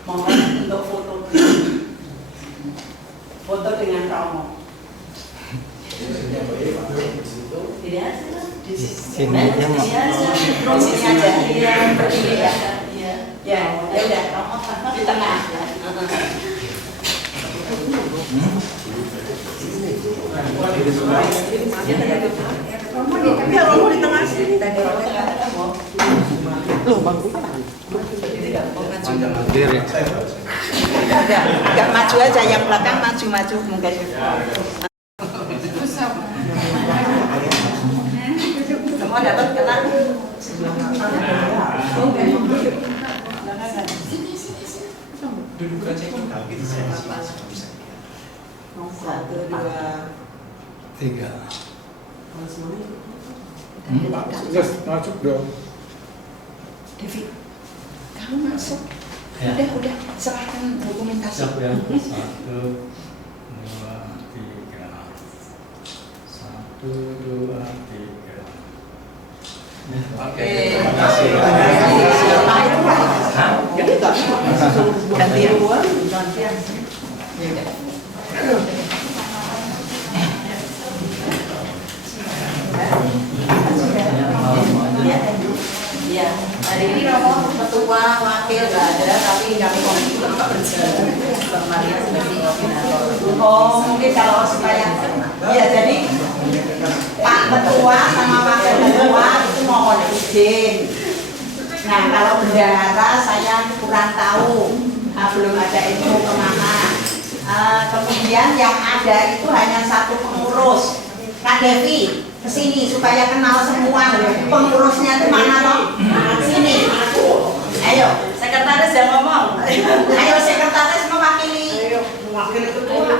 mohon untuk foto dulu. Foto dengan Romo. Ini aja. Di Sini aja. Di sini aja. Iya, berdiri ya. Iya. Ya, ya udah, Romo di tengah. Ya, Romo di tengah sini. Enggak maju aja, yang belakang maju mungkin. Semua dapat kenal. Duduk aja kita gitu saya bisa. 1, 2, 3. Yes, masuk dong. David, kamu masuk. Ya. Udah, serahkan dokumentasi. Siap ya. 1, 2, 3. 1, 2, 3. Oke. Terima kasih. Ganti ruang. Ya, hari ini Romo ketua wakil nggak ada, tapi kami komisi tetap berjalan. Bang Maria sebagai koordinator. Oh, mungkin kalau supaya ya jadi Pak Ketua sama Wakil Ketua itu mohon izin. Nah, kalau bendahara saya kurang tahu, belum ada info kemana. Kemudian yang ada itu hanya satu pengurus. Kak Devi, kesini supaya kenal semua pengurusnya itu mana loh? Sini, ayo. Sekretaris yang ngomong. Ayo sekretaris mewakili. Wakil ketua.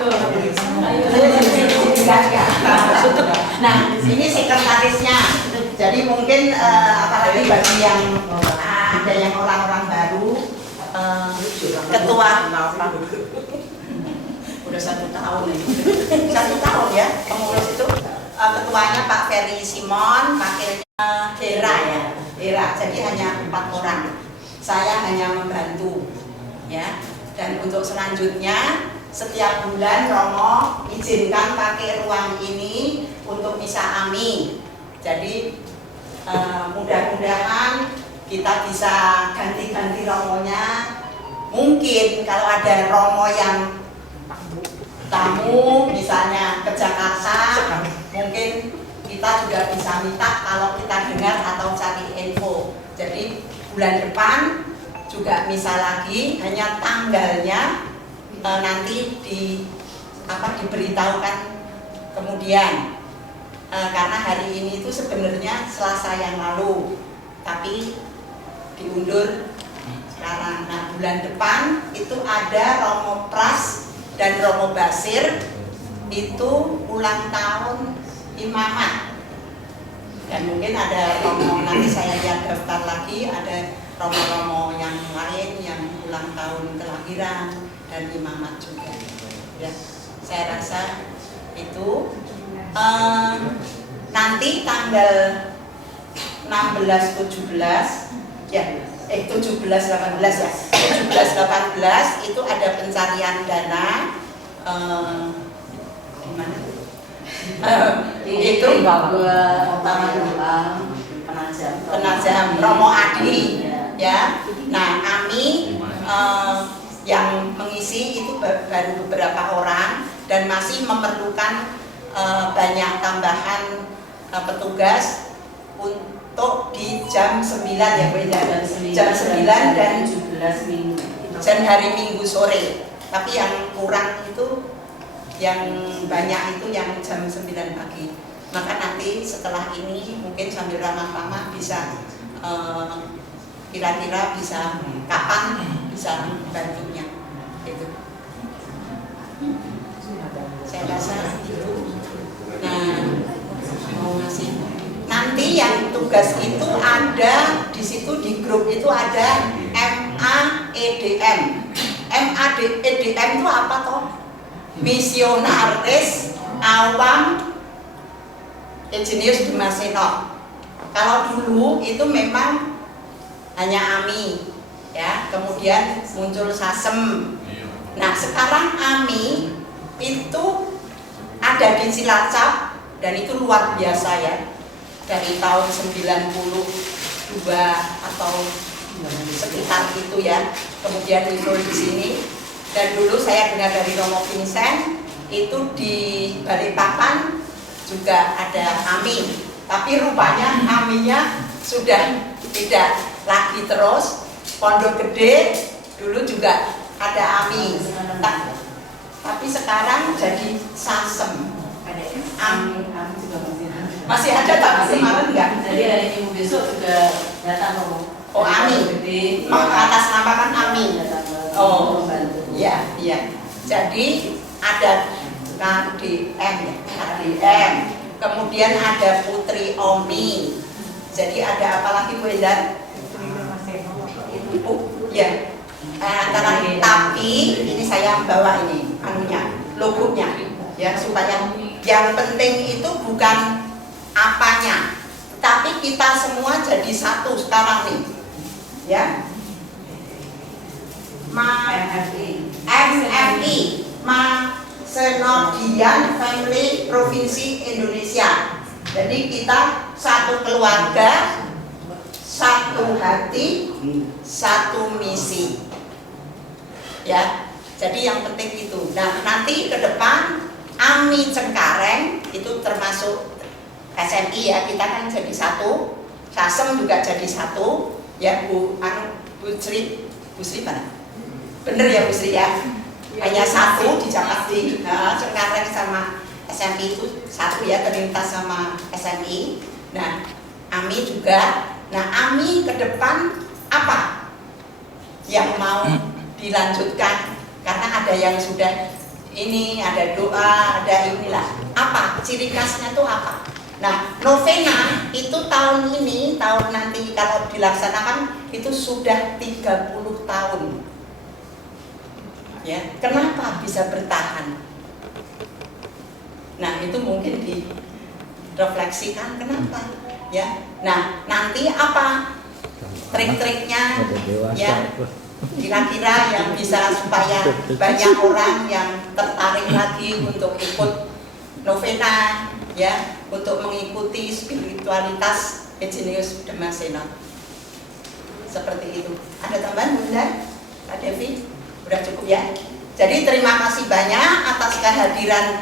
Nah, ini sekretarisnya. Jadi mungkin apalagi bagi yang ada yang orang-orang baru, ketua Udah 1 tahun ini. 1 tahun ya pengurus itu. Ketuanya Pak Ferry Simon, wakilnya Dera ya, Dera. Jadi hanya 4 orang. Saya hanya membantu, ya. Dan untuk selanjutnya setiap bulan Romo izinkan pakai ruang ini untuk misa AMI. Jadi mudah-mudahan kita bisa ganti-ganti romonya. Mungkin kalau ada romo yang tamu misalnya ke Jakarta, mungkin kita juga bisa minta kalau kita dengar atau cari info. Jadi bulan depan juga misa lagi, hanya tanggalnya nanti diberitahukan kemudian. Karena hari ini itu sebenarnya Selasa yang lalu, tapi diundur sekarang. Nah, bulan depan itu ada Romo Pras dan Romo Basir, itu ulang tahun imamat. Dan mungkin ada Romo, nanti saya lihat daftar lagi, ada Romo-Romo yang lain yang ulang tahun kelahiran dan imamat juga. Ya, saya rasa itu nanti tanggal 16-17 ya, 17-18 ya, 17-18 itu ada pencarian dana gimana? Itu penajam Romo Adi ya. Nah, AMI yang mengisi itu baru beberapa orang dan masih memerlukan banyak tambahan petugas untuk di jam 9 ya Bu ya. Jam 9 dan 17 minggu. dan hari Minggu sore. Tapi yang kurang itu, yang banyak itu yang jam 9 pagi. Maka nanti setelah ini mungkin sambil ramah-ramah bisa kira-kira bisa kapan bisa bantunya itu. Saya rasa itu. Nah, mau ngasih. Nanti yang tugas itu ada di situ, di grup itu ada MAEDM. MAEDM itu apa toh? Misionaris Awam Egenius Damasceno. Kalau dulu itu memang hanya AMI, ya. Kemudian muncul SASEM. Nah, sekarang AMI itu ada di Cilacap dan itu luar biasa ya. Dari tahun 92 atau sekitar itu ya. Kemudian muncul di sini. Dan dulu saya dengar dari Romo Vincent itu di Balikpapan juga ada AMI. Tapi rupanya AMI-nya sudah tidak lagi terus. Pondok Gede dulu juga ada AMI. Tapi sekarang jadi SASEM. AMI juga masih ada tapi kemarin enggak. Jadi hari Minggu besok juga datang Oh AMI. Mengatasnamakan AMI. Oh iya iya. Jadi ada KDM ya, KDM. Kemudian ada Putri Omi. Jadi ada apa lagi Bu Endar? Ya. Antara tapi ini saya bawa ini anunya, logonya ya supaya yang penting itu bukan apanya, tapi kita semua jadi satu sekarang nih. Ya. MFI Senodian Family Provinsi Indonesia. Jadi kita satu keluarga, satu hati, satu misi. Ya. Jadi yang penting itu. Nah, nanti ke depan AMI Cengkareng itu termasuk SMI ya, kita kan jadi satu. SASEM juga jadi satu. Ya Bu Sri mana? Bener ya Bu Sri ya? Hanya satu di Jakarta, Cengkareng sama SMI itu satu ya, terlintas sama SMI. Nah, AMI juga. Nah, AMI ke depan apa yang mau dilanjutkan? Karena ada yang sudah ini, ada doa, ada inilah. Apa ciri khasnya tuh apa? Nah, novena itu tahun ini, tahun nanti kalau dilaksanakan itu sudah 30 tahun. Ya, kenapa bisa bertahan? Nah, itu mungkin direfleksikan kenapa, ya. Nah, nanti apa trik-triknya, ya, kira-kira yang bisa supaya banyak orang yang tertarik lagi untuk ikut novena, ya, untuk mengikuti spiritualitas Eugenius Damasceno. Seperti itu. Ada tambahan Bunda? Kak Devi? Udah cukup ya? Jadi terima kasih banyak atas kehadiran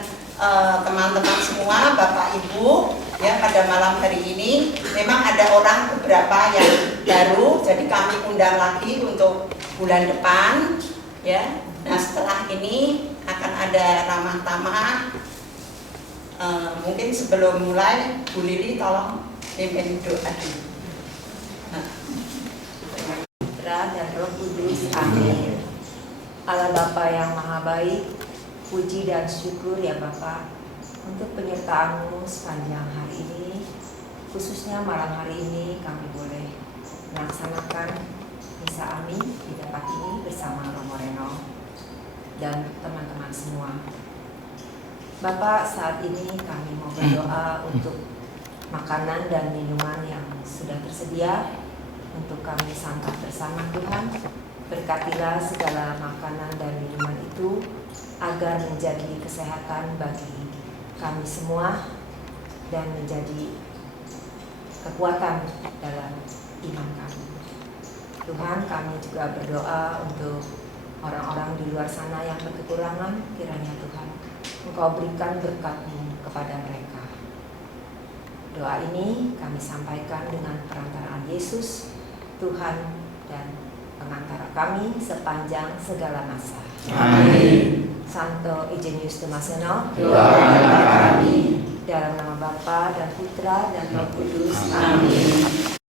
teman-teman semua, Bapak Ibu ya pada malam hari ini. Memang ada orang beberapa yang baru, jadi kami undang lagi untuk bulan depan ya. Nah, setelah ini akan ada ramah tamah. Mungkin sebelum mulai Bu Lili tolong pimpin doa dulu. Putra dan Roh Kudus. Amin. Allah Bapa yang Maha Baik, puji dan syukur ya Bapa untuk penyertaan-Mu sepanjang hari ini, khususnya malam hari ini kami boleh melaksanakan misa AMI di tempat ini bersama Romo Reno dan teman-teman semua. Bapak, saat ini kami mau berdoa untuk makanan dan minuman yang sudah tersedia untuk kami santap bersama Tuhan. Berkatilah segala makanan dan minuman itu agar menjadi kesehatan bagi kami semua dan menjadi kekuatan dalam iman kami. Tuhan, kami juga berdoa untuk orang-orang di luar sana yang berkekurangan, kiranya Tuhan Engkau berikan berkat-Mu kepada mereka. Doa ini kami sampaikan dengan perantaraan Yesus, Tuhan dan pengantara kami sepanjang segala masa. Amin. Santo Eugenius Damasceno, doakanlah kami. Dalam nama Bapa dan Putra dan Roh Kudus. Amin.